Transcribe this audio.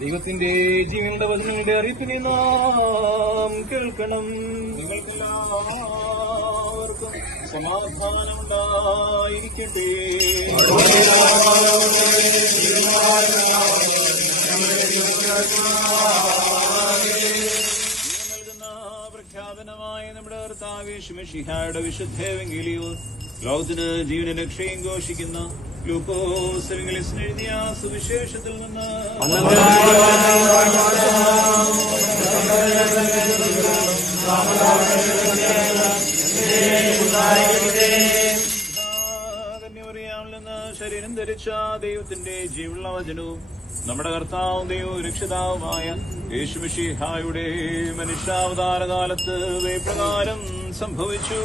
ദൈവത്തിന്റെ ജീവന്റെ വചനങ്ങളുടെ അറിയിപ്പിനെ നാം കേൾക്കണം. നിങ്ങൾക്കെല്ലാവർക്കും സമാധാനമുണ്ടായിരിക്കട്ടെ. നൽകുന്ന പ്രഖ്യാപനമായ നമ്മുടെ കർത്താവേ മിശിഹായുടെ വിശുദ്ധേവെങ്കിലും ലോകത്തിന് ജീവന രക്ഷയും ഘോഷിക്കുന്ന ലൂക്കോസ് എഴുതിയ സുവിശേഷത്തിൽ നിന്ന് ശരീരം ധരിച്ച ദൈവത്തിന്റെ ജീവനുള്ള വചനവും നമ്മുടെ കർത്താവും ദൈവവും രക്ഷിതാവുമായ യേശുമിശിഹായുടെ മനുഷ്യാവതാര കാലത്ത് പ്രകാരം സംഭവിച്ചു.